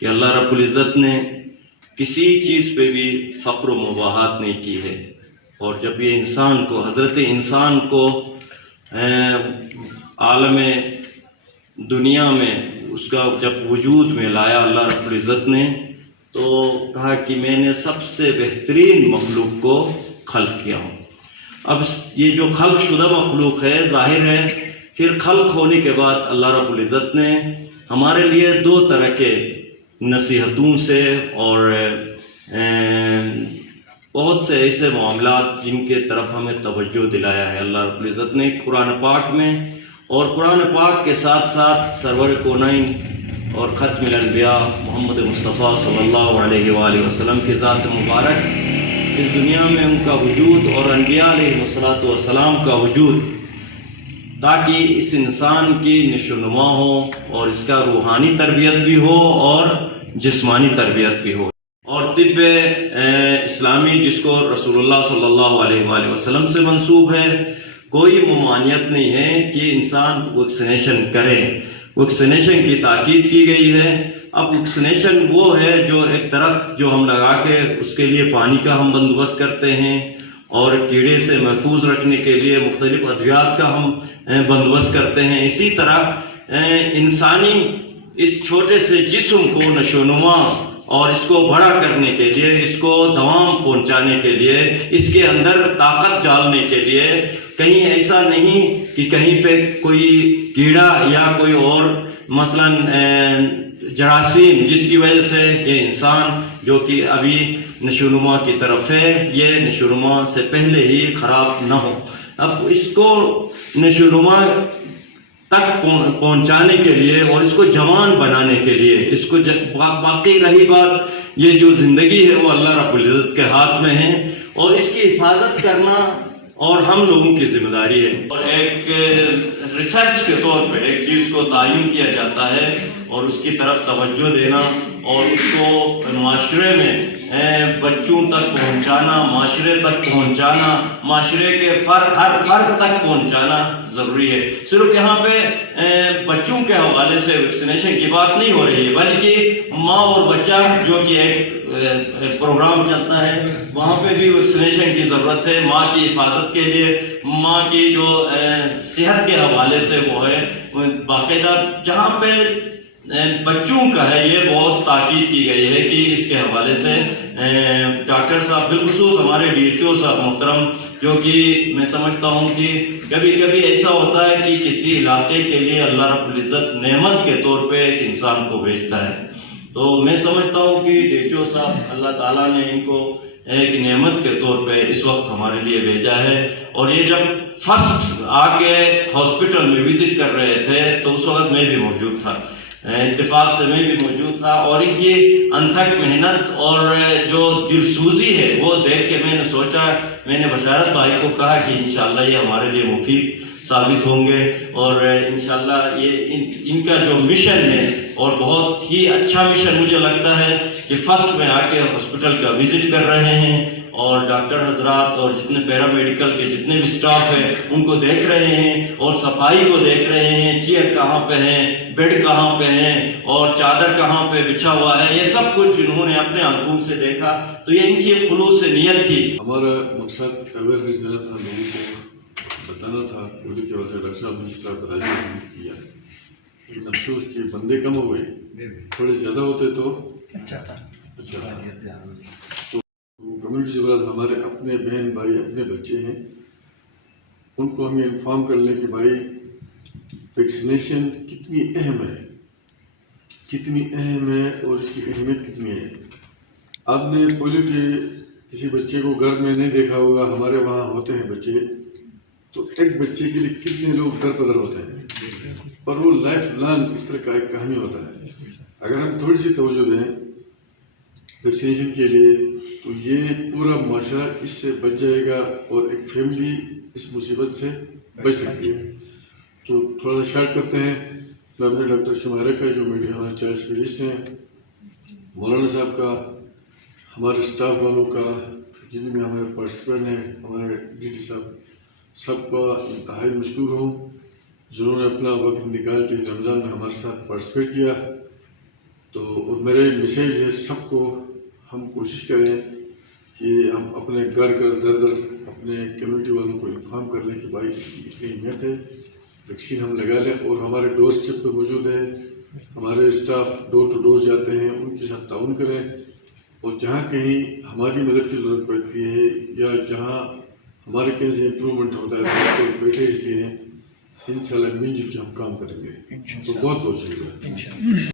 کہ اللہ رب العزت نے کسی چیز پہ بھی فقر و مباحات نہیں کی ہے، اور جب یہ انسان کو، حضرت انسان کو عالم دنیا میں اس کا جب وجود میں لایا اللہ رب العزت نے، تو کہا کہ میں نے سب سے بہترین مخلوق کو خلق کیا ہوں۔ اب یہ جو خلق شدہ مخلوق ہے، ظاہر ہے پھر خلق ہونے کے بعد اللہ رب العزت نے ہمارے لیے دو طرح کے نصیحتوں سے اور بہت سے ایسے معاملات جن کے طرف ہمیں توجہ دلایا ہے اللہ رب العزت نے قرآن پاک میں، اور قرآن پاک کے ساتھ ساتھ سرور کونین اور ختم الانبیاء محمد مصطفیٰ صلی اللہ علیہ وآلہ وسلم کی ذات مبارک، اس دنیا میں ان کا وجود اور انبیاء علیہ الصلوۃ والسلام کا وجود، تاکہ اس انسان کی نشو و نما ہو اور اس کا روحانی تربیت بھی ہو اور جسمانی تربیت بھی ہو۔ اور طب اسلامی جس کو رسول اللہ صلی اللہ علیہ وآلہ وسلم سے منسوب ہے، کوئی ممانعت نہیں ہے کہ انسان ویکسینیشن کرے۔ ویکسینیشن کی تاکید کی گئی ہے۔ اب ویکسینیشن وہ ہے جو ایک درخت جو ہم لگا کے اس کے لیے پانی کا ہم بندوبست کرتے ہیں، اور کیڑے سے محفوظ رکھنے کے لیے مختلف ادویات کا ہم بندوبست کرتے ہیں، اسی طرح انسانی اس چھوٹے سے جسم کو نشو و نما اور اس کو بڑا کرنے کے لیے، اس کو دوام پہنچانے کے لیے، اس کے اندر طاقت ڈالنے کے لیے، کہیں ایسا نہیں کہ کہیں پہ کوئی کیڑا یا کوئی اور مثلا جراثیم جس کی وجہ سے یہ انسان جو کہ ابھی نشو و نما کی طرف ہے، یہ نشو و نما سے پہلے ہی خراب نہ ہو۔ اب اس کو نشو و نما تک پہنچانے کے لیے اور اس کو جوان بنانے کے لیے، اس کو باقی رہی بات یہ جو زندگی ہے وہ اللہ رب العزت کے ہاتھ میں ہے، اور اس کی حفاظت کرنا اور ہم لوگوں کی ذمہ داری ہے۔ اور ایک ریسرچ کے طور پہ ایک چیز کو تعین کیا جاتا ہے اور اس کی طرف توجہ دینا اور اس کو معاشرے میں بچوں تک پہنچانا، معاشرے تک پہنچانا، معاشرے کے ہر فرد تک پہنچانا ضروری ہے۔ صرف یہاں پہ بچوں کے حوالے سے ویکسینیشن کی بات نہیں ہو رہی ہے، بلکہ ماں اور بچہ جو کہ ایک پروگرام چلتا ہے، وہاں پہ بھی ویکسینیشن کی ضرورت ہے۔ ماں کی حفاظت کے لیے، ماں کی جو صحت کے حوالے سے وہ ہے باقاعدہ جہاں پہ بچوں کا ہے، یہ بہت تاکید کی گئی ہے کہ اس کے حوالے سے ڈاکٹر صاحب، بالخصوص ہمارے DHO صاحب محترم، جو کہ میں سمجھتا ہوں کہ کبھی کبھی ایسا ہوتا ہے کہ کسی علاقے کے لیے اللہ رب العزت نعمت کے طور پہ ایک انسان کو بھیجتا ہے، تو میں سمجھتا ہوں کہ DHO صاحب اللہ تعالیٰ نے ان کو ایک نعمت کے طور پہ اس وقت ہمارے لیے بھیجا ہے۔ اور یہ جب فرسٹ آ کے ہاسپٹل میں وزٹ کر رہے تھے تو اس وقت میں بھی موجود تھا، اتفاق سے میں بھی موجود تھا، اور ان کی انتھک محنت اور جو دلسوزی ہے وہ دیکھ کے میں نے سوچا، میں نے بشارت بھائی کو کہا کہ انشاءاللہ یہ ہمارے لیے مفید ثابت ہوں گے، اور انشاءاللہ یہ ان کا جو مشن ہے اور بہت ہی اچھا مشن مجھے لگتا ہے کہ فرسٹ میں آ کے ہاسپٹل کا وزٹ کر رہے ہیں اور ڈاکٹر حضرات اور جتنے پیرا میڈیکل کے جتنے بھی سٹاف ہیں ان کو دیکھ رہے ہیں اور صفائی کو دیکھ رہے ہیں، چیئر کہاں پہ ہیں، بیڈ کہاں پہ ہیں اور چادر کہاں پہ بچھا ہوا ہے، یہ سب کچھ انہوں نے اپنے آنکھوں سے دیکھا، تو یہ ان کی خلوص سے نیت تھی۔ ہمارا مقصد اویئرنیس دینا تھا، لوگوں کو بتانا تھا، پولیس کی وجہ سے ڈاکٹر صاحب نے جس طرح بتایا کیا، لیکن افسوس کہ بندے کم ہو گئے، تھوڑے زیادہ ہوتے تو اچھا تھا۔ تو کمیونٹی سے بعد ہمارے اپنے بہن بھائی، اپنے بچے ہیں، ان کو ہمیں انفارم کر لیں کہ بھائی ویکسینیشن کتنی اہم ہے اور اس کی اہمیت کتنی ہے۔ آپ نے پولیو کے کسی بچے کو گھر میں نہیں دیکھا ہوگا، ہمارے وہاں ہوتے ہیں بچے، تو ایک بچے کے لیے کتنے لوگ در بدر ہوتے ہیں، اور وہ لائف لانگ اس طرح کا ایک کہانی ہوتا ہے۔ اگر ہم تھوڑی سی توجہ دیں ویکسینیشن کے لیے تو یہ پورا معاشرہ اس سے بچ جائے گا اور ایک فیملی اس مصیبت سے بچ سکتی ہے۔ تو تھوڑا سا شارٹ کرتے ہیں، میں اپنے ڈاکٹر شمائرہ کا جو میڈیا ہمارے چائلڈ اسپیشلسٹ ہیں، مولانا صاحب کا، ہمارے اسٹاف والوں کا، جن میں ہمارے پارٹیسپینٹ ہیں، ہمارے DT صاحب، سب کا انتہائی مشکور ہوں، جنہوں نے اپنا وقت نکال کے رمضان میں ہمارے ساتھ پارٹیسپیٹ کیا۔ تو اور میرے میسیج ہے سب کو، ہم کوشش کریں کہ ہم اپنے گھر گھر در در اپنے کمیونٹی والوں کو انفارم کر لیں کہ بھائی اس کی اتنی اہمیت ہے، ویکسین ہم لگا لیں. اور ہمارے ڈور اسٹیپ پہ موجود ہے، ہمارے اسٹاف ڈور ٹو ڈور جاتے ہیں، ان کے ساتھ تعاون کریں. اور جہاں کہیں ہماری مدد کی ضرورت پڑتی ہے یا جہاں ہمارے کہیں سے امپرومنٹ ہوتا ہے تو بیٹھے اس لیے انشاءاللہ مل جل کے ہم کام کریں گے. تو بہت بہت شکریہ.